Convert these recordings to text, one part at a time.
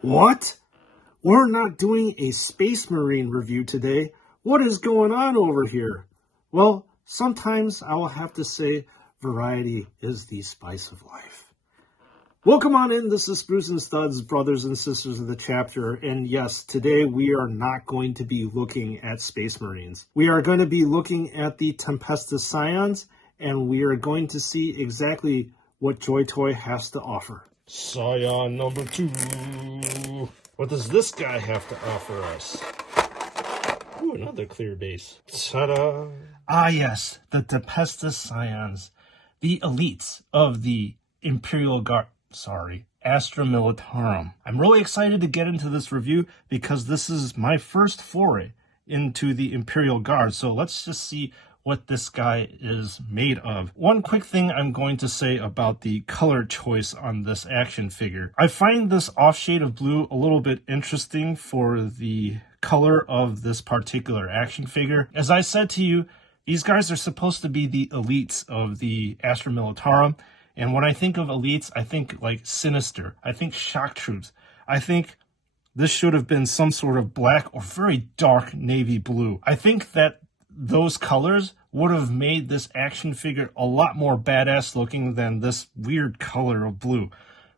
What? We're not doing a Space Marine review today. What is going on over here? Well, sometimes I will have to say variety is the spice of life. Welcome on in. This is Spruce and Studs, brothers and sisters of the chapter. And yes, today we are not going to be looking at Space Marines. We are going to be looking at the Tempestus Scions, and we are going to see exactly what JoyToy has to offer. Scion number 2. What does this guy have to offer us? Ooh, another clear base. Ta-da! Ah yes, the Tempestus Scions, the elites of the Imperial Guard, Astra Militarum. I'm really excited to get into this review because this is my first foray into the Imperial Guard, so let's just see what this guy is made of. One quick thing I'm going to say about the color choice on this action figure. I find this off shade of blue a little bit interesting for the color of this particular action figure. As I said to you, these guys are supposed to be the elites of the Astra Militarum. And when I think of elites, I think like Sinister. I think shock troops. I think this should have been some sort of black or very dark navy blue. I think that those colors would have made this action figure a lot more badass looking than this weird color of blue.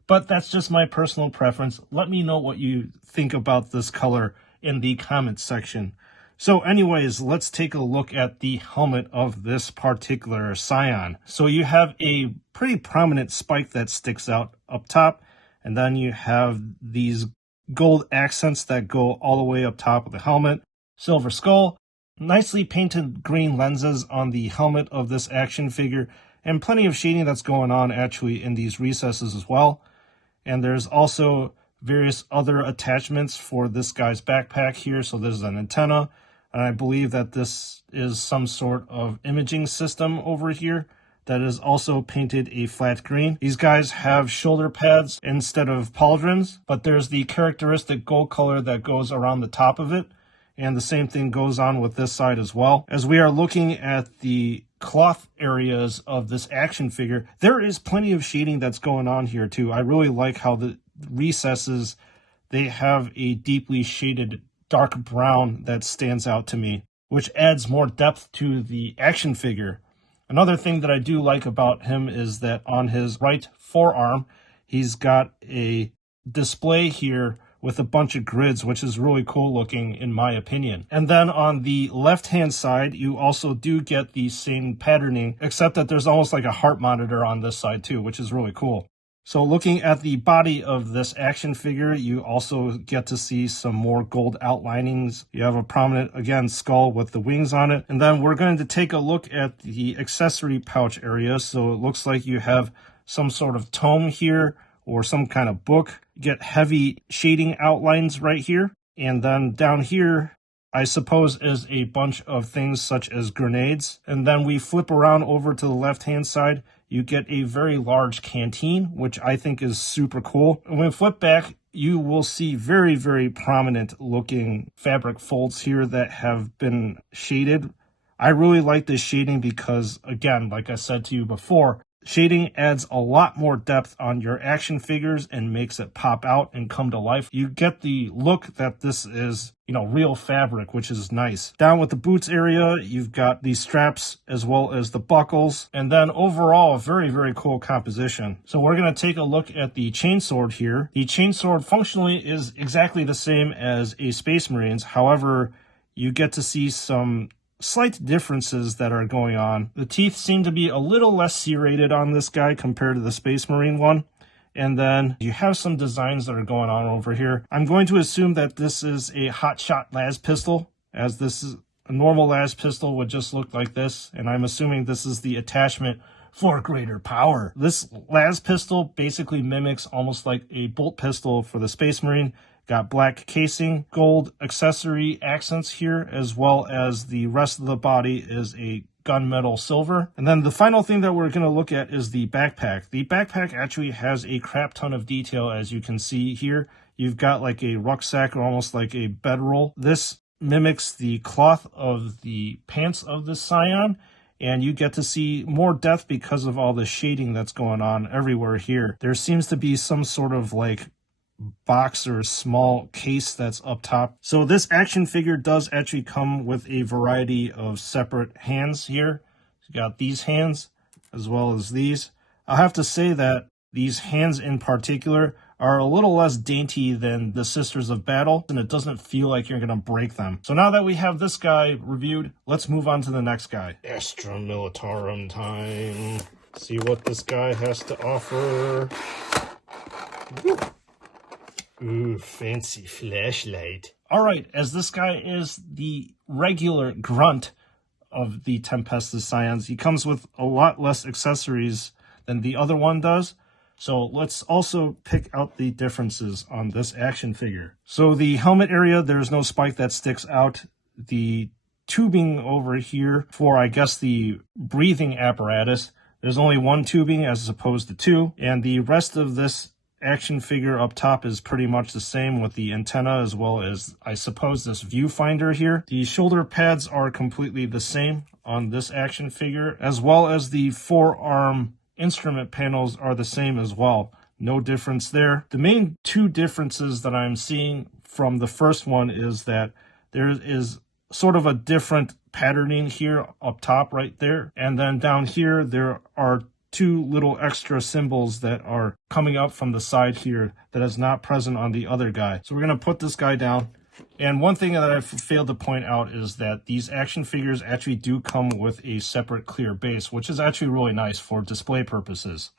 But that's just my personal preference. Let me know what you think about this color in the comments section. So anyways, let's take a look at the helmet of this particular Scion. So you have a pretty prominent spike that sticks out up top, and then you have these gold accents that go all the way up top of the helmet. Silver skull, nicely painted green lenses on the helmet of this action figure, and plenty of shading that's going on actually in these recesses as well. And there's also various other attachments for this guy's backpack here. So there's an antenna, and I believe that this is some sort of imaging system over here that is also painted a flat green. These guys have shoulder pads instead of pauldrons, but there's the characteristic gold color that goes around the top of it. And the same thing goes on with this side as well. As we are looking at the cloth areas of this action figure, there is plenty of shading that's going on here too. I really like how the recesses, they have a deeply shaded dark brown that stands out to me, which adds more depth to the action figure. Another thing that I do like about him is that on his right forearm, he's got a display here with a bunch of grids, which is really cool looking in my opinion. And then on the left-hand side, you also do get the same patterning, except that there's almost like a heart monitor on this side too, which is really cool. So looking at the body of this action figure, you also get to see some more gold outlinings. You have a prominent, again, skull with the wings on it. And then we're going to take a look at the accessory pouch area. So it looks like you have some sort of tome here or some kind of book. You get heavy shading outlines right here. And then down here, I suppose, is a bunch of things such as grenades. And then we flip around over to the left-hand side. You get a very large canteen, which I think is super cool. And when we flip back, you will see very, very prominent looking fabric folds here that have been shaded. I really like this shading because, again, like I said to you before, shading adds a lot more depth on your action figures and makes it pop out and come to life. You get the look that this is, real fabric, which is nice. Down with the boots area, you've got these straps as well as the buckles. And then overall, very, very cool composition. So we're going to take a look at the chainsword here. The chainsword functionally is exactly the same as a Space Marines. However, you get to see some slight differences that are going on. The teeth seem to be a little less serrated on this guy compared to the Space Marine one. And then you have some designs that are going on over here. I'm going to assume that this is a hotshot las pistol, as this is a normal las pistol would just look like this. And I'm assuming this is the attachment for greater power. This las pistol basically mimics almost like a bolt pistol for the Space Marine. Got black casing, gold accessory accents here, as well as the rest of the body is a gunmetal silver. And then the final thing that we're going to look at is the backpack. The backpack actually has a crap ton of detail, as you can see here. You've got like a rucksack or almost like a bedroll. This mimics the cloth of the pants of the Scion, and you get to see more depth because of all the shading that's going on everywhere here. There seems to be some sort of like box or small case that's up top. So this action figure does actually come with a variety of separate hands here. You got these hands as well as these. I'll have to say that these hands in particular are a little less dainty than the Sisters of Battle, and it doesn't feel like you're going to break them. So now that we have this guy reviewed, let's move on to the next guy. Astra Militarum time. See what this guy has to offer. Ooh, fancy flashlight. All right, as this guy is the regular grunt of the Tempestus Scions, he comes with a lot less accessories than the other one does. So let's also pick out the differences on this action figure. So the helmet area, there's no spike that sticks out. The tubing over here for, I guess, the breathing apparatus, there's only one tubing as opposed to two. And the rest of this action figure up top is pretty much the same with the antenna as well as, I suppose, this viewfinder here. The shoulder pads are completely the same on this action figure, as well as the forearm instrument panels are the same as well. No difference there. The main two differences that I'm seeing from the first one is that there is sort of a different patterning here up top right there. And then down here, there are two little extra symbols that are coming up from the side here that is not present on the other guy. So we're going to put this guy down. And one thing that I've failed to point out is that these action figures actually do come with a separate clear base, which is actually really nice for display purposes.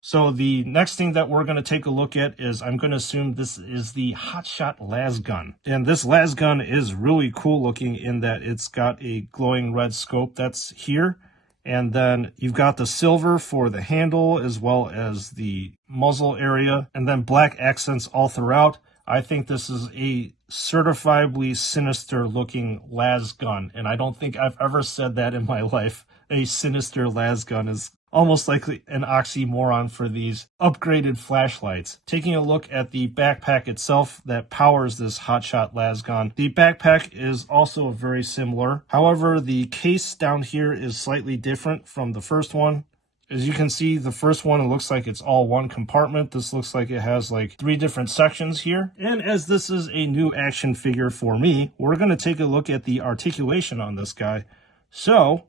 So the next thing that we're going to take a look at is, I'm going to assume this is the hotshot Lasgun. And this Lasgun is really cool looking in that it's got a glowing red scope that's here. And then you've got the silver for the handle as well as the muzzle area, and then black accents all throughout. I think this is a certifiably sinister looking Lasgun, and I don't think I've ever said that in my life. A sinister Lasgun is almost like an oxymoron for these upgraded flashlights. Taking a look at the backpack itself that powers this hotshot Lasgun, the backpack is also very similar. However, the case down here is slightly different from the first one. As you can see, the first one, it looks like it's all one compartment. This looks like it has like 3 different sections here. And as this is a new action figure for me, we're going to take a look at the articulation on this guy. So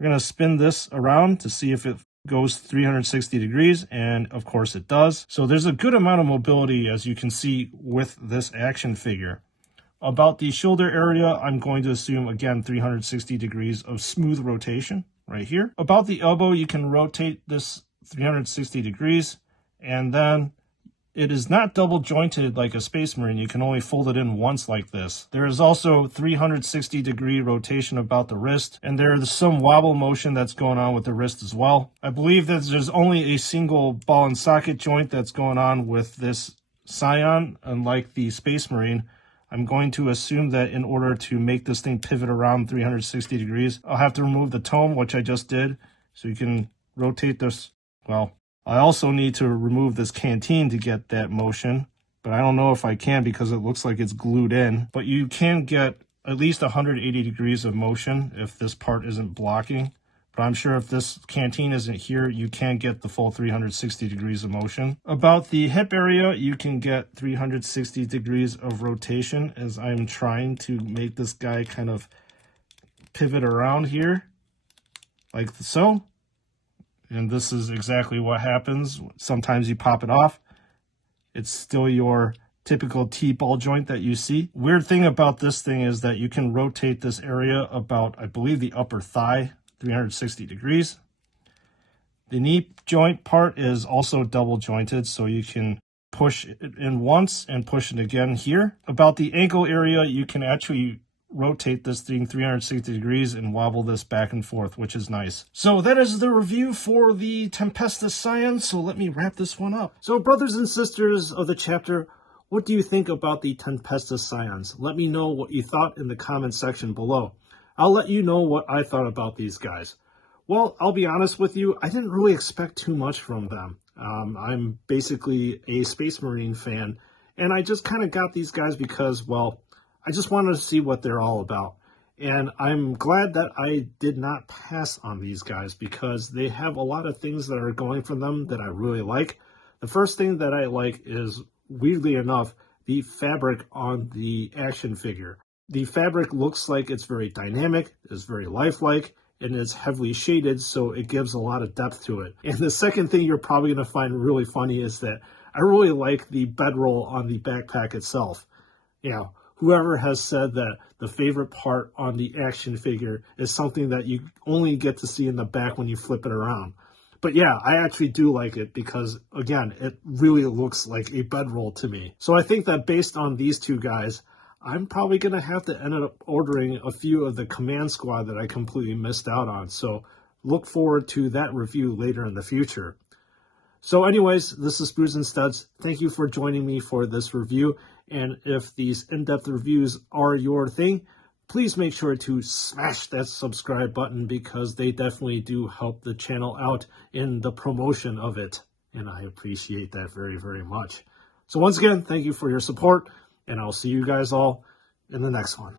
we're going to spin this around to see if it goes 360 degrees, and of course it does. So there's a good amount of mobility, as you can see, with this action figure. About the shoulder area, I'm going to assume, again, 360 degrees of smooth rotation right here. About the elbow, you can rotate this 360 degrees, and then it is not double jointed like a Space Marine. You can only fold it in once like this. There is also 360 degree rotation about the wrist, and there is some wobble motion that's going on with the wrist as well. I believe that there's only a single ball and socket joint that's going on with this Scion, unlike the Space Marine. I'm going to assume that in order to make this thing pivot around 360 degrees, I'll have to remove the tome, which I just did. So you can rotate this. Well, I also need to remove this canteen to get that motion, but I don't know if I can because it looks like it's glued in. But you can get at least 180 degrees of motion if this part isn't blocking. But I'm sure if this canteen isn't here, you can get the full 360 degrees of motion. About the hip area, you can get 360 degrees of rotation as I'm trying to make this guy kind of pivot around here, like so. And this is exactly what happens. Sometimes you pop it off. It's still your typical T-ball joint that you see. Weird thing about this thing is that you can rotate this area about, I believe, the upper thigh, 360 degrees. The knee joint part is also double jointed, so you can push it in once and push it again here. About the ankle area, you can actually rotate this thing 360 degrees and wobble this back and forth, which is nice. So that is the review for the Tempestus Scions, so let me wrap this one up. So brothers and sisters of the chapter, what do you think about the Tempestus Scions? Let me know what you thought in the comment section below. I'll let you know what I thought about these guys. Well, I'll be honest with you, I didn't really expect too much from them. I'm basically a Space Marine fan, and I just kind of got these guys because, well, I just wanted to see what they're all about. And I'm glad that I did not pass on these guys because they have a lot of things that are going for them that I really like. The first thing that I like is weirdly enough, the fabric on the action figure. The fabric looks like it's very dynamic, it's very lifelike, and it's heavily shaded, so it gives a lot of depth to it. And the second thing you're probably going to find really funny is that I really like the bedroll on the backpack itself. You know, whoever has said that the favorite part on the action figure is something that you only get to see in the back when you flip it around. But yeah, I actually do like it because, again, it really looks like a bedroll to me. So I think that based on these two guys, I'm probably going to have to end up ordering a few of the Command Squad that I completely missed out on. So look forward to that review later in the future. So anyways, this is Brews and Studs. Thank you for joining me for this review. And if these in-depth reviews are your thing, please make sure to smash that subscribe button because they definitely do help the channel out in the promotion of it. And I appreciate that very, very much. So once again, thank you for your support, and I'll see you guys all in the next one.